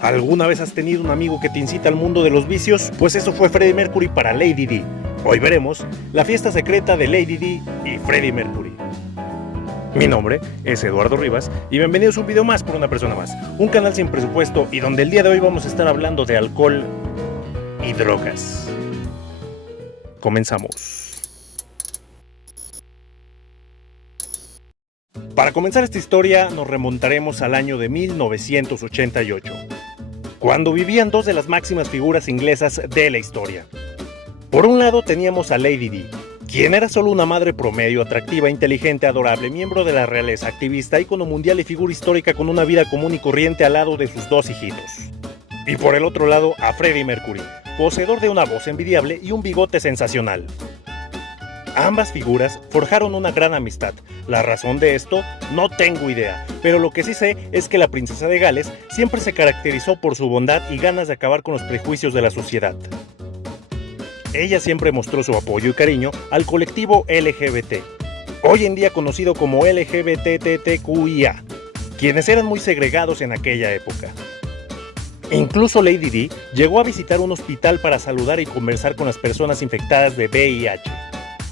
¿Alguna vez has tenido un amigo que te incita al mundo de los vicios? Pues eso fue Freddie Mercury para Lady Di. Hoy veremos la fiesta secreta de Lady Di y Freddie Mercury. Mi nombre es Eduardo Rivas y bienvenidos a un video más por una persona más. Un canal sin presupuesto y donde el día de hoy vamos a estar hablando de alcohol y drogas. Comenzamos. Para comenzar esta historia nos remontaremos al año de 1988, cuando vivían dos de las máximas figuras inglesas de la historia. Por un lado teníamos a Lady Di, quien era solo una madre promedio, atractiva, inteligente, adorable, miembro de la realeza, activista, ícono mundial y figura histórica con una vida común y corriente al lado de sus dos hijitos. Y por el otro lado a Freddie Mercury, poseedor de una voz envidiable y un bigote sensacional. Ambas figuras forjaron una gran amistad. La razón de esto, no tengo idea, pero lo que sí sé es que la princesa de Gales siempre se caracterizó por su bondad y ganas de acabar con los prejuicios de la sociedad. Ella siempre mostró su apoyo y cariño al colectivo LGBT, hoy en día conocido como LGBTTQIA, quienes eran muy segregados en aquella época. Incluso Lady Di llegó a visitar un hospital para saludar y conversar con las personas infectadas de VIH.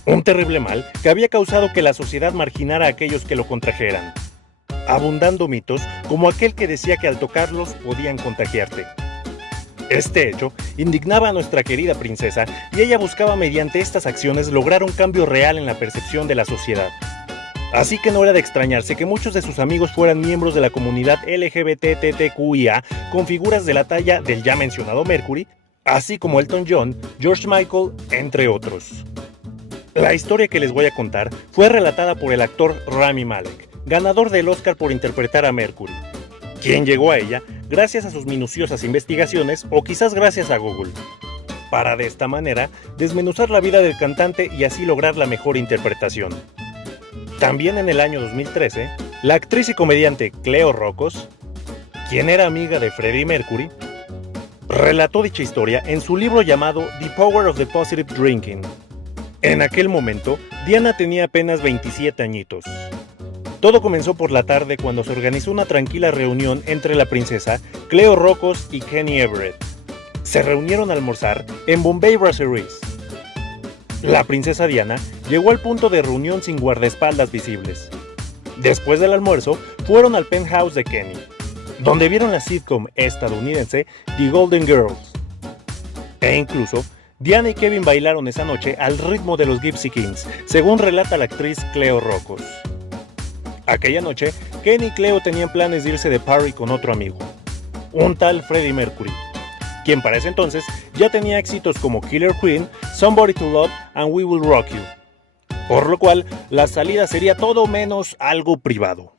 Un terrible mal que había causado que la sociedad marginara a aquellos que lo contrajeran, abundando mitos como aquel que decía que al tocarlos podían contagiarte. Este hecho indignaba a nuestra querida princesa y ella buscaba mediante estas acciones lograr un cambio real en la percepción de la sociedad. Así que no era de extrañarse que muchos de sus amigos fueran miembros de la comunidad LGBTTQIA con figuras de la talla del ya mencionado Mercury, así como Elton John, George Michael, entre otros. La historia que les voy a contar fue relatada por el actor Rami Malek, ganador del Oscar por interpretar a Mercury, quien llegó a ella gracias a sus minuciosas investigaciones o quizás gracias a Google, para de esta manera desmenuzar la vida del cantante y así lograr la mejor interpretación. También en el año 2013, la actriz y comediante Cleo Rocos, quien era amiga de Freddie Mercury, relató dicha historia en su libro llamado The Power of the Positive Drinking. En aquel momento, Diana tenía apenas 27 añitos. Todo comenzó por la tarde cuando se organizó una tranquila reunión entre la princesa, Cleo Rocos y Kenny Everett. Se reunieron a almorzar en Bombay Brasseries. La princesa Diana llegó al punto de reunión sin guardaespaldas visibles. Después del almuerzo, fueron al penthouse de Kenny, donde vieron la sitcom estadounidense The Golden Girls. E incluso, Diana y Kevin bailaron esa noche al ritmo de los Gypsy Kings, según relata la actriz Cleo Rocos. Aquella noche, Kenny y Cleo tenían planes de irse de party con otro amigo, un tal Freddie Mercury, quien para ese entonces ya tenía éxitos como Killer Queen, Somebody to Love and We Will Rock You, por lo cual la salida sería todo menos algo privado.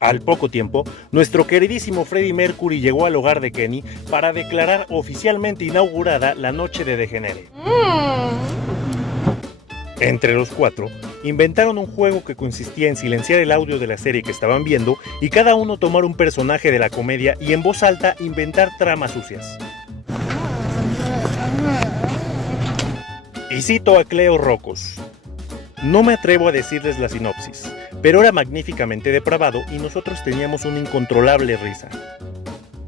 Al poco tiempo, nuestro queridísimo Freddie Mercury llegó al hogar de Kenny para declarar oficialmente inaugurada la noche de Degenere. Entre los cuatro, inventaron un juego que consistía en silenciar el audio de la serie que estaban viendo y cada uno tomar un personaje de la comedia y en voz alta inventar tramas sucias. Y cito a Cleo Rocos: no me atrevo a decirles la sinopsis, pero era magníficamente depravado y nosotros teníamos una incontrolable risa.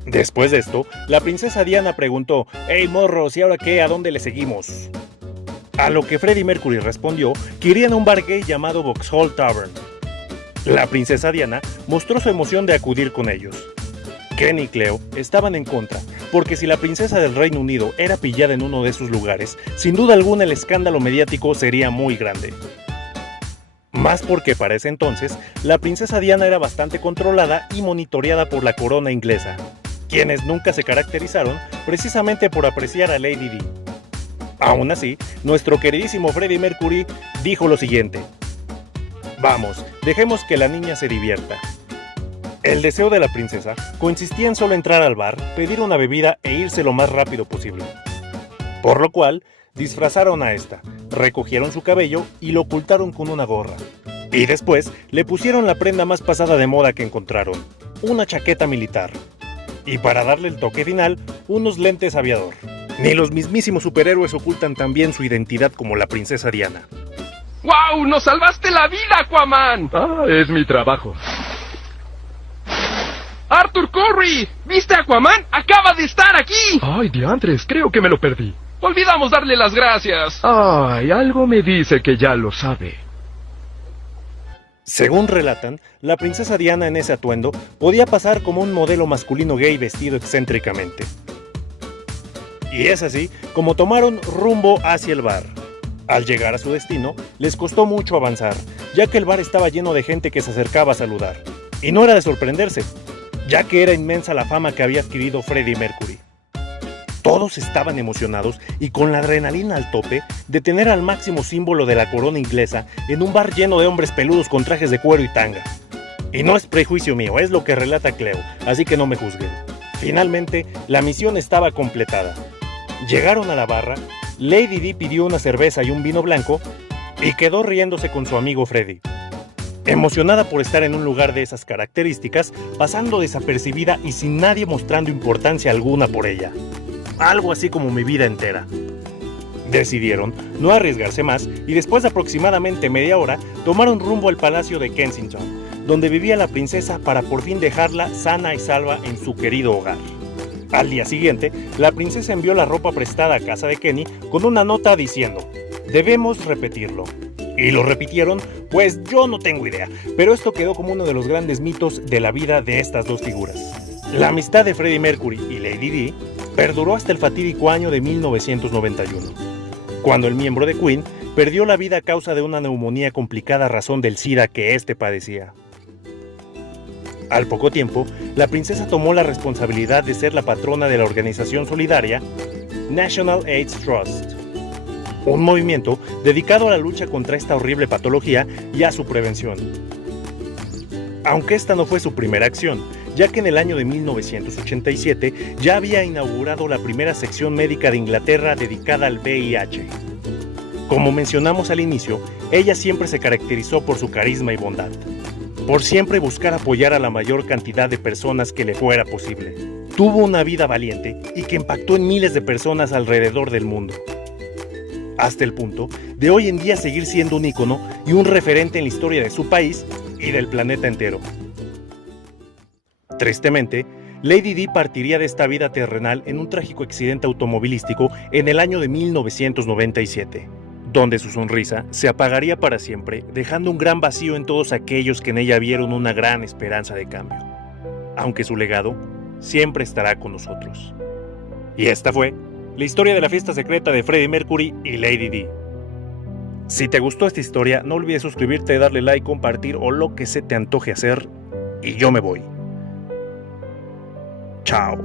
Después de esto, la princesa Diana preguntó: «Hey morros, ¿y ahora qué? ¿A dónde le seguimos?». A lo que Freddie Mercury respondió que irían a un bar gay llamado Vauxhall Tavern. La princesa Diana mostró su emoción de acudir con ellos. Kenny y Cleo estaban en contra, porque si la princesa del Reino Unido era pillada en uno de esos lugares, sin duda alguna el escándalo mediático sería muy grande. Más porque para ese entonces, la princesa Diana era bastante controlada y monitoreada por la corona inglesa, quienes nunca se caracterizaron precisamente por apreciar a Lady Di. Aún así, nuestro queridísimo Freddie Mercury dijo lo siguiente: «Vamos, dejemos que la niña se divierta». El deseo de la princesa consistía en solo entrar al bar, pedir una bebida e irse lo más rápido posible. Por lo cual, disfrazaron a esta, recogieron su cabello y lo ocultaron con una gorra. Y después le pusieron la prenda más pasada de moda que encontraron, una chaqueta militar. Y para darle el toque final, unos lentes aviador. Ni los mismísimos superhéroes ocultan tan bien su identidad como la princesa Diana. ¡Wow! ¡Nos salvaste la vida, Aquaman! Ah, es mi trabajo. ¡Harto Arthur Curry! ¿Viste a Aquaman? ¡Acaba de estar aquí! Ay, diantres, creo que me lo perdí. Olvidamos darle las gracias. Ay, algo me dice que ya lo sabe. Según relatan, la princesa Diana en ese atuendo podía pasar como un modelo masculino gay vestido excéntricamente. Y es así como tomaron rumbo hacia el bar. Al llegar a su destino, les costó mucho avanzar, ya que el bar estaba lleno de gente que se acercaba a saludar. Y no era de sorprenderse, ya que era inmensa la fama que había adquirido Freddie Mercury. Todos estaban emocionados y con la adrenalina al tope de tener al máximo símbolo de la corona inglesa en un bar lleno de hombres peludos con trajes de cuero y tanga. Y no es prejuicio mío, es lo que relata Cleo, así que no me juzguen. Finalmente, la misión estaba completada. Llegaron a la barra, Lady Di pidió una cerveza y un vino blanco y quedó riéndose con su amigo Freddie. Emocionada por estar en un lugar de esas características, pasando desapercibida y sin nadie mostrando importancia alguna por ella. Algo así como mi vida entera. Decidieron no arriesgarse más y después de aproximadamente media hora tomaron rumbo al palacio de Kensington, donde vivía la princesa para por fin dejarla sana y salva en su querido hogar. Al día siguiente, la princesa envió la ropa prestada a casa de Kenny con una nota diciendo: "Debemos repetirlo". Y lo repitieron, pues yo no tengo idea, pero esto quedó como uno de los grandes mitos de la vida de estas dos figuras. La amistad de Freddie Mercury y Lady Di perduró hasta el fatídico año de 1991, cuando el miembro de Queen perdió la vida a causa de una neumonía complicada a razón del SIDA que éste padecía. Al poco tiempo, la princesa tomó la responsabilidad de ser la patrona de la organización solidaria National AIDS Trust, un movimiento dedicado a la lucha contra esta horrible patología y a su prevención. Aunque esta no fue su primera acción, ya que en el año de 1987 ya había inaugurado la primera sección médica de Inglaterra dedicada al VIH. Como mencionamos al inicio, ella siempre se caracterizó por su carisma y bondad, por siempre buscar apoyar a la mayor cantidad de personas que le fuera posible. Tuvo una vida valiente y que impactó en miles de personas alrededor del mundo, hasta el punto de hoy en día seguir siendo un ícono y un referente en la historia de su país y del planeta entero. Tristemente, Lady Di partiría de esta vida terrenal en un trágico accidente automovilístico en el año de 1997, donde su sonrisa se apagaría para siempre, dejando un gran vacío en todos aquellos que en ella vieron una gran esperanza de cambio, aunque su legado siempre estará con nosotros. Y esta fue la historia de la fiesta secreta de Freddie Mercury y Lady Di. Si te gustó esta historia, no olvides suscribirte, darle like, compartir o lo que se te antoje hacer, y yo me voy. Chao.